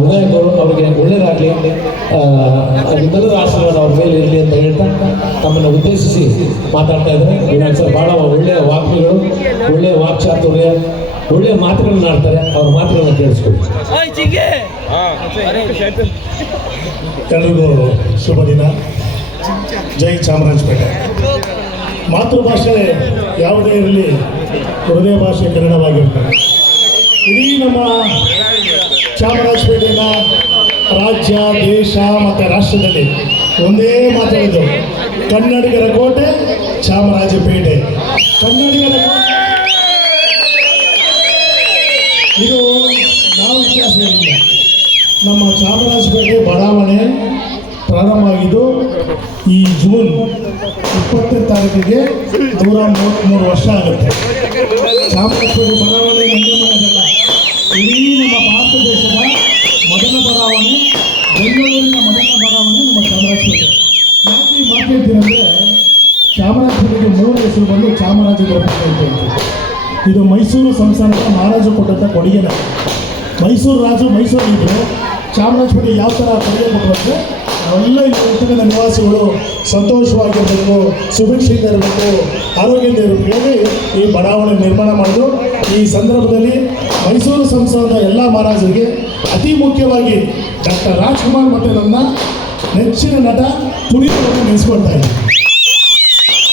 ವಿನಾಯಕ್ ಅವರು ಅವರಿಗೆ ಒಳ್ಳೆಯದಾಗಲಿ, ನಿಮ್ಮೆಲ್ಲರ ಆಶೀರ್ವಾದ ಅವ್ರ ಮೇಲೆ ಇರಲಿ ಅಂತ ಹೇಳ್ತಾ ತಮ್ಮನ್ನು ಉದ್ದೇಶಿಸಿ ಮಾತಾಡ್ತಾ ಇದ್ದಾರೆ. ವಿನಾಯಕ್ ಸರ್ ಭಾಳ ಒಳ್ಳೆಯ ವಾಗ್ಮಿಗಳು, ಒಳ್ಳೆಯ ವಾಕ್ಚಾತುರ್ಯ, ಒಳ್ಳೆಯ ಮಾತುಗಳನ್ನ ಆಡ್ತಾರೆ. ಅವ್ರ ಮಾತುಗಳನ್ನ ಕೇಳಿಸ್ಕೊಳ್ಳಿ. ಎಲ್ಲರಿಗೂ ಶುಭ ದಿನ. ಜೈ ಚಾಮರಾಜಪೇಟೆ. ಮಾತೃಭಾಷೆ ಯಾವುದೇ ಇರಲಿ, ಹೃದಯ ಭಾಷೆ ಕನ್ನಡವಾಗಿರ್ತಾರೆ. ಇಡೀ ನಮ್ಮ ಚಾಮರಾಜಪೇಟೆಯ ರಾಜ್ಯ, ದೇಶ ಮತ್ತು ರಾಷ್ಟ್ರದಲ್ಲಿ ಒಂದೇ ಮಾತಾಡೋದು, ಕನ್ನಡಿಗರ ಕೋಟೆ ಚಾಮರಾಜಪೇಟೆ. ಕನ್ನಡಿಗರ ಇದು ನಾವು ಇತಿಹಾಸ ಇಲ್ಲ. ನಮ್ಮ ಚಾಮರಾಜಪೇಟೆ ಬಡಾವಣೆ ಪ್ರಾರಂಭ ಆಗಿದ್ದು ಈ ಜೂನ್ 20ನೇ ತಾರೀಕಿಗೆ 133 ವರ್ಷ ಆಗುತ್ತೆ. ಚಾಮರಾಜಪೇಟೆ ಬಡಾವಣೆ ಮಂಡ್ಯ ಮನೆಯಲ್ಲ, ಇಡೀ ನಮ್ಮ ಭಾರತ ದೇಶದ ಮೊದಲ ಬಡಾವಣೆ, ಬೆಂಗಳೂರಿನ ಮೊದಲ ಬಡಾವಣೆ ನಮ್ಮ ಚಾಮರಾಜಪೇಟೆ. ಯಾಕೆ ಈ ಮಾತು ಹೇಳ್ತೀರಂದರೆ, ಚಾಮರಾಜಪೇಟೆಗೆ ಮೂಲ ಹೆಸರು ಬಂದು ಚಾಮರಾಜಪೇಟೆ ಅಂತ. ಇದು ಮೈಸೂರು ಸಂಸ್ಥಾನದ ಮಹಾರಾಜರು ಕೊಟ್ಟಂಥ ಕೊಡುಗೆನ. ಮೈಸೂರು ರಾಜು ಮೈಸೂರಿಗಿದ್ರು, ಚಾಮರಾಜಪೇಟೆ ಯಾವ ಥರ ಕೊಡುಗೆ ಕೊಟ್ಟರು ನಾವೆಲ್ಲ ಇಲ್ಲಿ ಇರ್ತಕ್ಕಂಥ ನಿವಾಸಿಗಳು ಸಂತೋಷವಾಗಿರಬೇಕು, ಸುಭಿಕ್ಷೆಯಿಂದ ಇರಬೇಕು, ಆರೋಗ್ಯದಿಂದ ಇರಬೇಕು ಹೇಳಿ ಈ ಬಡಾವಣೆ ನಿರ್ಮಾಣ ಮಾಡೋದು. ಈ ಸಂದರ್ಭದಲ್ಲಿ ಮೈಸೂರು ಸಂಸ್ಥಾನದ ಎಲ್ಲ ಮಹಾರಾಜರಿಗೆ, ಅತಿ ಮುಖ್ಯವಾಗಿ ಡಾಕ್ಟರ್ ರಾಜ್ಕುಮಾರ್ ಮತ್ತು ನನ್ನ ನೆಚ್ಚಿನ ನಟ ಪುನೀತ್ ಅವರನ್ನು ನೆನೆಸ್ಕೊಳ್ತಾ ಇದ್ದೀನಿ.